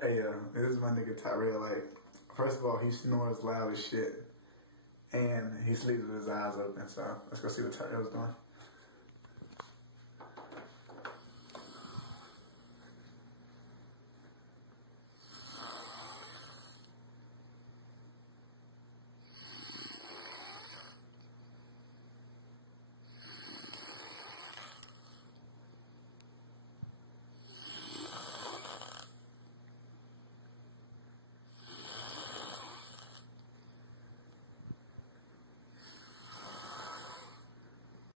Hey, this is my nigga Tyrell. Like, first of all, he snores loud as shit, and he sleeps with his eyes open. So let's go see what Tyrell's doing.